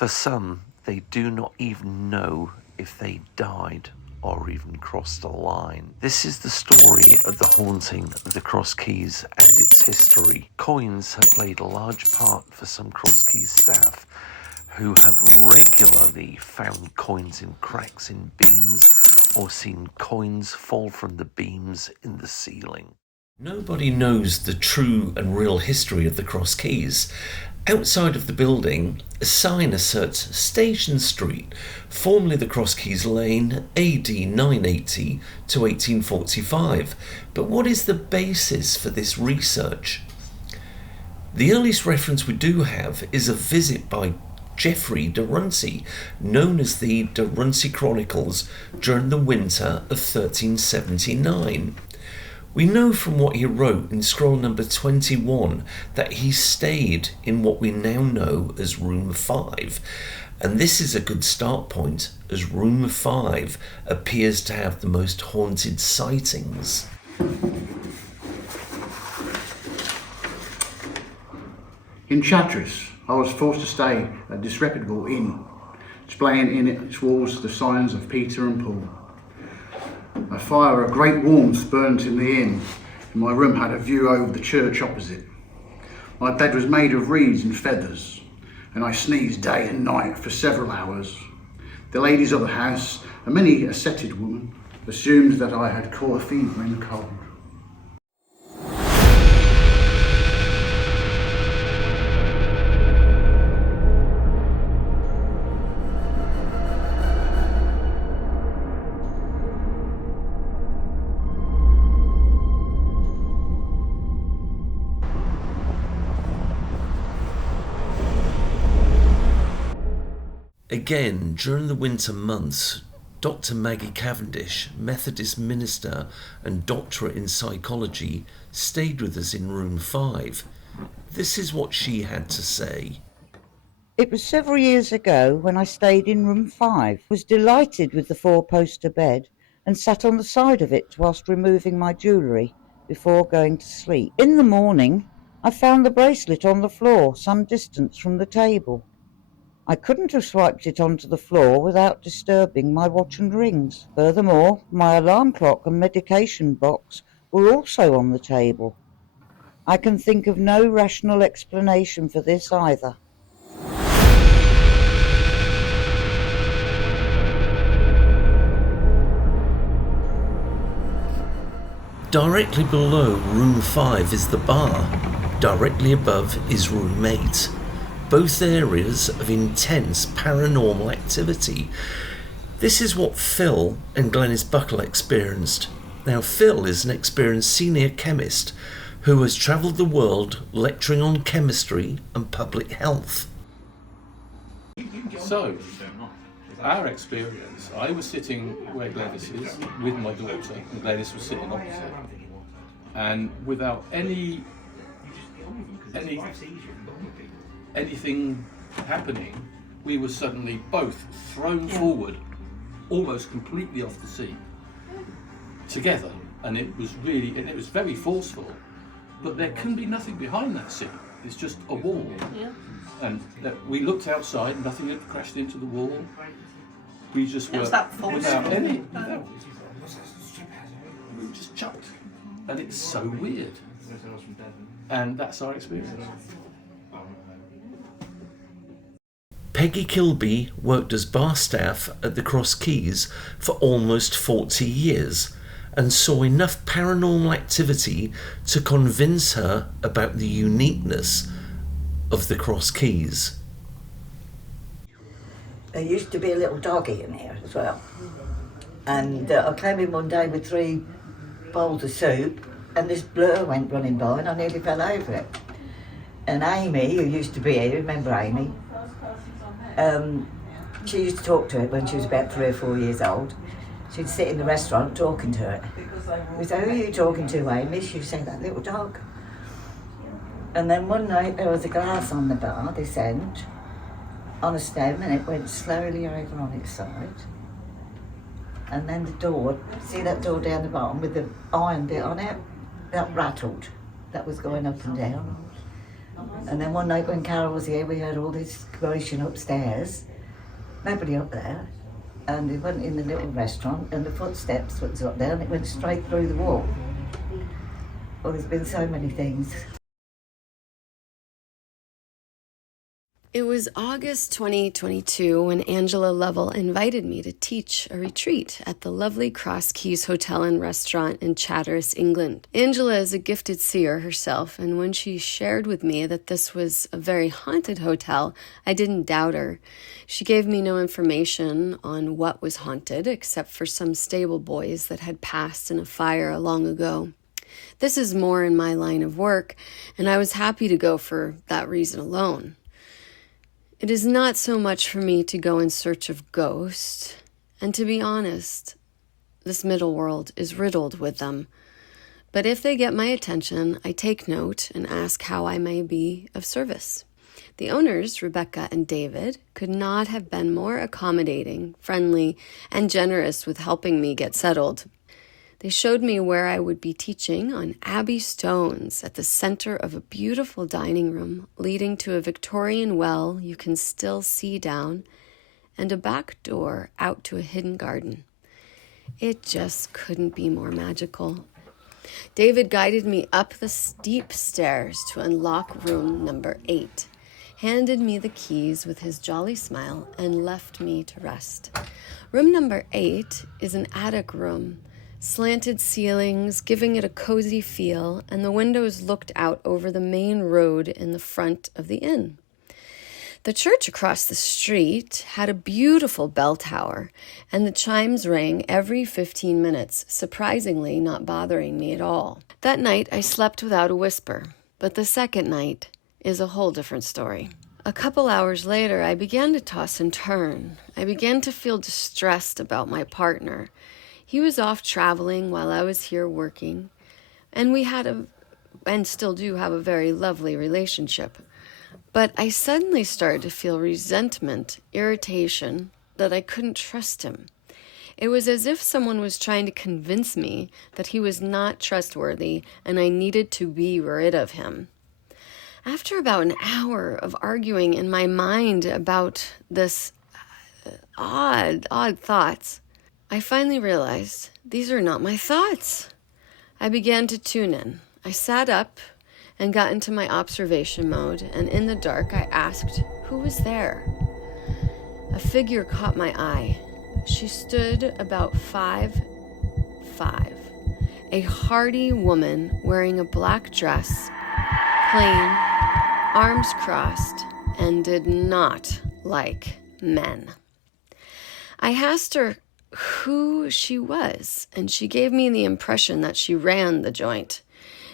For some, they do not even know if they died or even crossed a line. This is the story of the haunting of the Cross Keys and its history. Coins have played a large part for some Cross Keys staff who have regularly found coins in cracks in beams or seen coins fall from the beams in the ceiling. Nobody knows the true and real history of the Cross Keys. Outside of the building, a sign asserts Station Street, formerly the Cross Keys Lane, AD 980 to 1845. But what is the basis for this research? The earliest reference we do have is a visit by Geoffrey de Runcie, known as the De Runcie Chronicles, during the winter of 1379. We know from what he wrote in scroll number 21 that he stayed in what we now know as room 5, and this is a good start point as room 5 appears to have the most haunted sightings. In Chatteris, I was forced to stay at a disreputable inn, displaying in its walls the signs of Peter and Paul. A fire of great warmth burnt in the inn, and my room had a view over the church opposite. My bed was made of reeds and feathers, and I sneezed day and night for several hours. The ladies of the house, a many ascetic woman, assumed that I had caught a fever in the cold. Again, during the winter months, Dr. Maggie Cavendish, Methodist minister and doctorate in psychology, stayed with us in room 5. This is what she had to say. It was several years ago when I stayed in room 5, was delighted with the 4-poster bed and sat on the side of it whilst removing my jewellery before going to sleep. In the morning, I found the bracelet on the floor some distance from the table. I couldn't have swiped it onto the floor without disturbing my watch and rings. Furthermore, my alarm clock and medication box were also on the table. I can think of no rational explanation for this either. Directly below room 5 is the bar. Directly above is room 8. Both areas of intense paranormal activity. This is what Phil and Glenys Buckle experienced. Now, Phil is an experienced senior chemist who has travelled the world lecturing on chemistry and public health. So, our experience, I was sitting where Glenys is with my daughter, and Glenys was sitting opposite. And without anything happening, we were suddenly both thrown forward, almost completely off the seat, together. And it was very forceful, but there can be nothing behind that seat. It's just a wall. Yeah. And we looked outside, nothing had crashed into the wall. We just were without any. No. We were just chucked. And it's so weird. And that's our experience. Peggy Kilby worked as bar staff at the Cross Keys for almost 40 years and saw enough paranormal activity to convince her about the uniqueness of the Cross Keys. There used to be a little doggy in here as well. And I came in one day with 3 bowls of soup, and this blur went running by and I nearly fell over it. And Amy, who used to be here, remember Amy? She used to talk to it when she was about 3 or 4 years old. She'd sit in the restaurant talking to it. We said, "Who are you talking to, Amy?" She'd say, "That little dog." And then one night there was a glass on the bar, this end, on a stem, and it went slowly over on its side. And then the door, see that door down the bottom with the iron bit on it? That rattled. That was going up and down. And then one night when Carol was here, we heard all this commotion upstairs. Nobody up there. And it went in the little restaurant, and the footsteps was up there, and it went straight through the wall. Well, there's been so many things. It was August 2022 when Angela Lovell invited me to teach a retreat at the lovely Cross Keys Hotel and Restaurant in Chatteris, England. Angela is a gifted seer herself, and when she shared with me that this was a very haunted hotel, I didn't doubt her. She gave me no information on what was haunted, except for some stable boys that had passed in a fire long ago. This is more in my line of work, and I was happy to go for that reason alone. It is not so much for me to go in search of ghosts, and to be honest, this middle world is riddled with them. But if they get my attention, I take note and ask how I may be of service. The owners, Rebecca and David, could not have been more accommodating, friendly, and generous with helping me get settled. They showed me where I would be teaching on Abbey stones at the center of a beautiful dining room leading to a Victorian well you can still see down and a back door out to a hidden garden. It just couldn't be more magical. David guided me up the steep stairs to unlock room number 8, handed me the keys with his jolly smile, and left me to rest. Room number 8 is an attic room. Slanted ceilings, giving it a cozy feel, and the windows looked out over the main road in the front of the inn. The church across the street had a beautiful bell tower, and the chimes rang every 15 minutes, surprisingly not bothering me at all. That night I slept without a whisper, but the second night is a whole different story. A couple hours later, I began to toss and turn. I began to feel distressed about my partner. He was off traveling while I was here working, and we had and still do have a very lovely relationship. But I suddenly started to feel resentment, irritation, that I couldn't trust him. It was as if someone was trying to convince me that he was not trustworthy and I needed to be rid of him. After about an hour of arguing in my mind about this odd thoughts, I finally realized these are not my thoughts. I began to tune in. I sat up and got into my observation mode, and in the dark I asked, who was there? A figure caught my eye. She stood about 5'5", a hardy woman wearing a black dress, plain, arms crossed, and did not like men. I asked her who she was, and she gave me the impression that she ran the joint.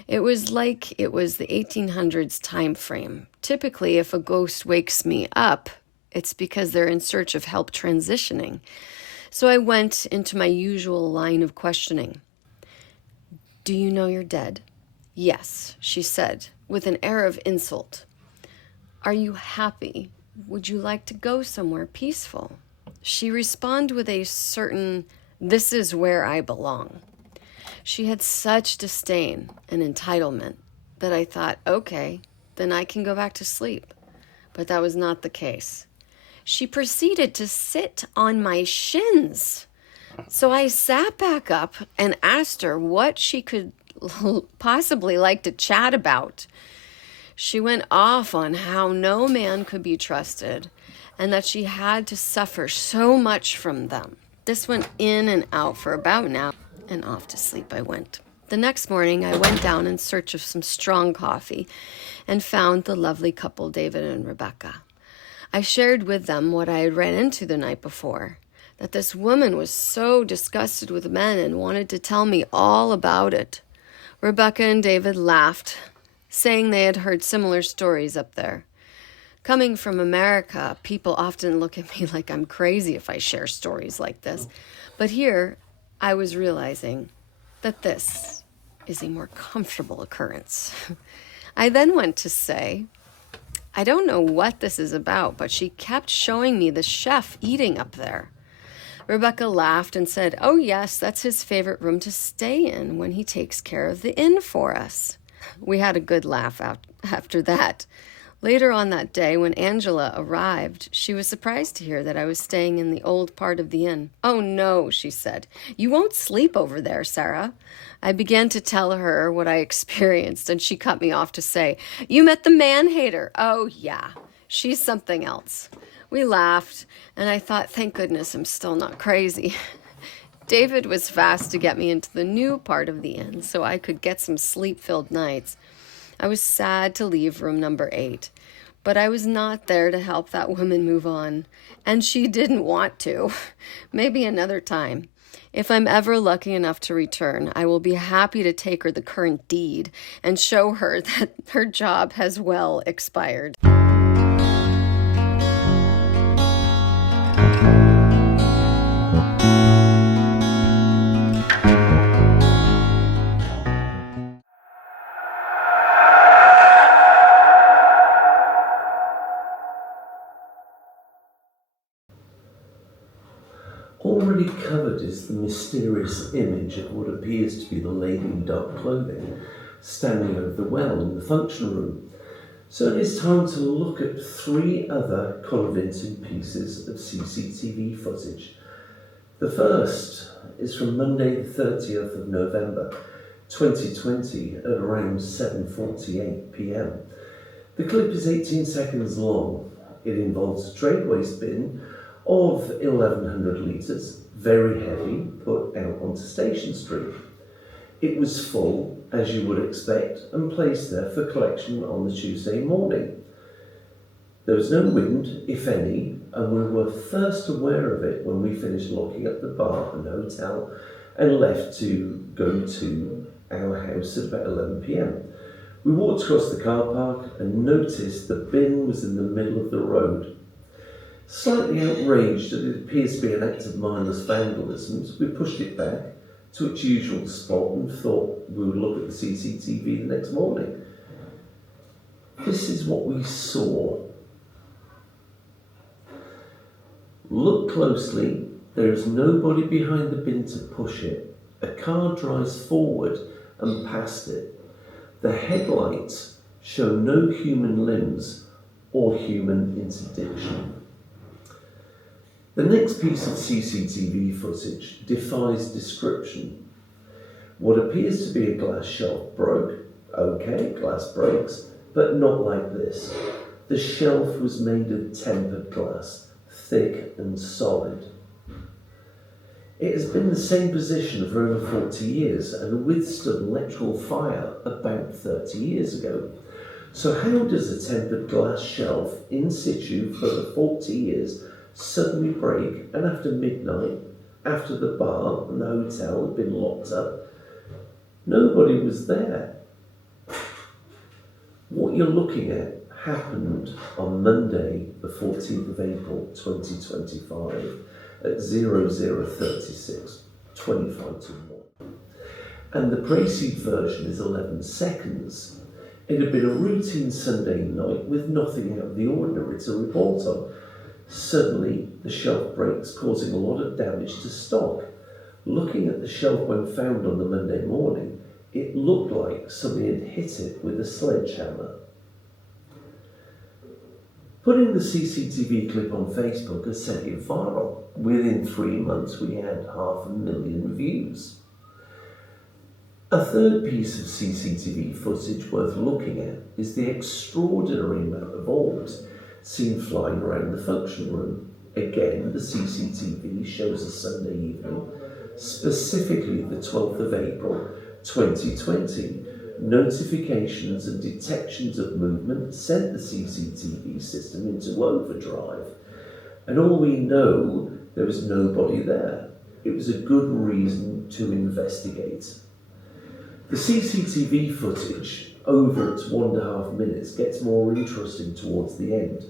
It was like it was the 1800s time frame. Typically, if a ghost wakes me up, it's because they're in search of help transitioning. So I went into my usual line of questioning. Do you know you're dead? Yes, she said, with an air of insult. Are you happy? Would you like to go somewhere peaceful? She responded with a certain, this is where I belong. She had such disdain and entitlement that I thought, okay, then I can go back to sleep. But that was not the case. She proceeded to sit on my shins. So I sat back up and asked her what she could possibly like to chat about. She went off on how no man could be trusted and that she had to suffer so much from them. This went in and out for about an hour, and off to sleep I went. The next morning, I went down in search of some strong coffee and found the lovely couple, David and Rebecca. I shared with them what I had ran into the night before, that this woman was so disgusted with men and wanted to tell me all about it. Rebecca and David laughed, saying they had heard similar stories up there. Coming from America, people often look at me like I'm crazy if I share stories like this. But here, I was realizing that this is a more comfortable occurrence. I then went to say, I don't know what this is about, but she kept showing me the chef eating up there. Rebecca laughed and said, oh yes, that's his favorite room to stay in when he takes care of the inn for us. We had a good laugh after that. Later on that day, when Angela arrived, she was surprised to hear that I was staying in the old part of the inn. "Oh no," she said. "You won't sleep over there, Sarah." I began to tell her what I experienced, and she cut me off to say, "You met the man-hater." "Oh yeah, she's something else." We laughed, and I thought, thank goodness I'm still not crazy. David was fast to get me into the new part of the inn so I could get some sleep-filled nights. I was sad to leave room number 8, but I was not there to help that woman move on, and she didn't want to. Maybe another time. If I'm ever lucky enough to return, I will be happy to take her the current deed and show her that her job has well expired. Already covered is the mysterious image of what appears to be the lady in dark clothing standing over the well in the function room. So it is time to look at 3 other convincing pieces of CCTV footage. The first is from Monday the 30th of November 2020 at around 7:48 p.m. The clip is 18 seconds long. It involves a trade waste bin of 1,100 litres, very heavy, put out onto Station Street. It was full, as you would expect, and placed there for collection on the Tuesday morning. There was no wind, if any, and we were first aware of it when we finished locking up the bar and hotel and left to go to our house at about 11 p.m. We walked across the car park and noticed the bin was in the middle of the road. Slightly outraged that it appears to be an act of mindless vandalism, we pushed it back to its usual spot and thought we would look at the CCTV the next morning. This is what we saw. Look closely, there is nobody behind the bin to push it. A car drives forward and past it. The headlights show no human limbs or human interdiction. The next piece of CCTV footage defies description. What appears to be a glass shelf broke. Okay, glass breaks, but not like this. The shelf was made of tempered glass, thick and solid. It has been in the same position for over 40 years and withstood electrical fire about 30 years ago. So how does a tempered glass shelf in situ for the 40 years suddenly break, and after midnight, after the bar and the hotel had been locked up, nobody was there? What you're looking at happened on Monday, the 14th of April 2025 at 0036, 25 to 1. And the pre-seed version is 11 seconds. It had been a routine Sunday night with nothing out of the ordinary to report on. Suddenly, the shelf breaks, causing a lot of damage to stock. Looking at the shelf when found on the Monday morning, it looked like somebody had hit it with a sledgehammer. Putting the CCTV clip on Facebook has sent it viral. Within 3 months, we had 500,000 views. A third piece of CCTV footage worth looking at is the extraordinary amount of orbs seen flying around the function room. Again, the CCTV shows a Sunday evening, specifically the 12th of April 2020. Notifications and detections of movement sent the CCTV system into overdrive. And all we know, there was nobody there. It was a good reason to investigate. The CCTV footage, over its 1.5 minutes, gets more interesting towards the end.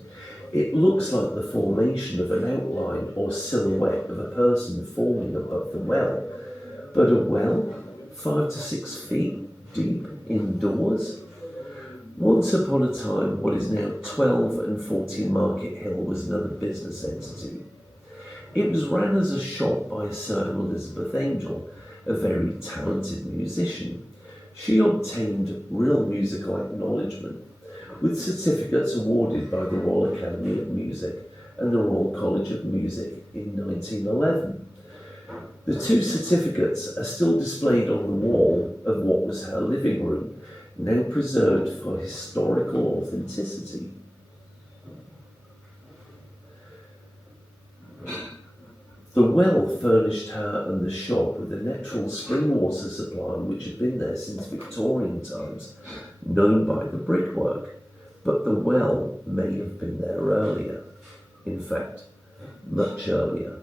It looks like the formation of an outline or silhouette of a person forming above the well. But a well, 5 to 6 feet deep indoors? Once upon a time, what is now 12 and 14 Market Hill was another business entity. It was ran as a shop by a certain Elizabeth Angel, a very talented musician. She obtained real musical acknowledgement, with certificates awarded by the Royal Academy of Music and the Royal College of Music in 1911. The two certificates are still displayed on the wall of what was her living room, now preserved for historical authenticity. The well furnished her and the shop with a natural spring water supply which had been there since Victorian times, known by the brickwork, but the well may have been there earlier, in fact, much earlier.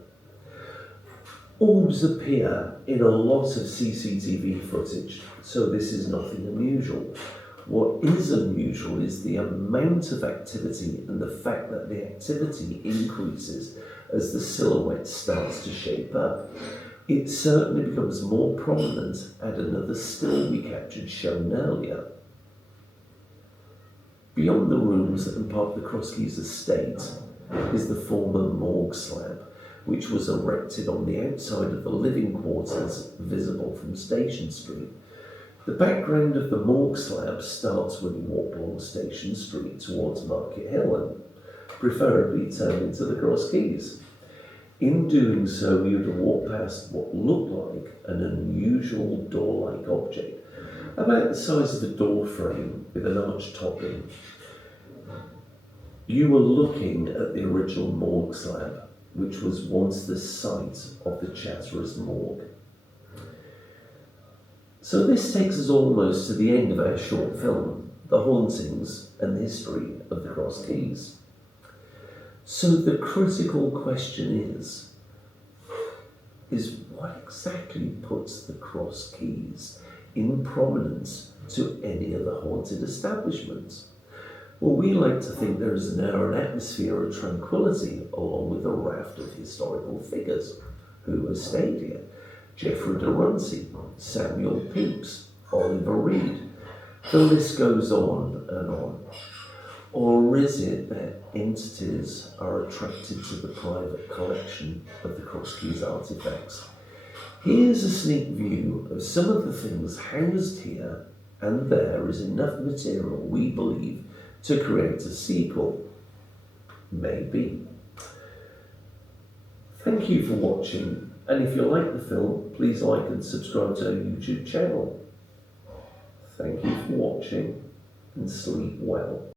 Orbs appear in a lot of CCTV footage, so this is nothing unusual. What is unusual is the amount of activity and the fact that the activity increases as the silhouette starts to shape up. It certainly becomes more prominent at another still we captured shown earlier. Beyond the rooms and part of the Cross Keys estate is the former morgue slab, which was erected on the outside of the living quarters visible from Station Street. The background of the morgue slab starts when you walk along Station Street towards Market Hill and preferably turn into the Cross Keys. In doing so, you'd walk past what looked like an unusual door-like object, about the size of a door frame with an arched topping. You were looking at the original morgue slab, which was once the site of the Chatteris morgue. So this takes us almost to the end of our short film, The Hauntings and the History of the Cross Keys. So the critical question is what exactly puts the Cross Keys in prominence to any of the haunted establishments? Well, we like to think there is an air and atmosphere of tranquility along with a raft of historical figures who have stayed here. Geoffrey de Runcie, Samuel Pepys, Oliver Reed. The list goes on and on. Or is it that entities are attracted to the private collection of the Cross Keys artifacts? Here's a sneak view of some of the things housed here, and there is enough material, we believe, to create a sequel. Maybe. Thank you for watching. And if you like the film, please like and subscribe to our YouTube channel. Thank you for watching and sleep well.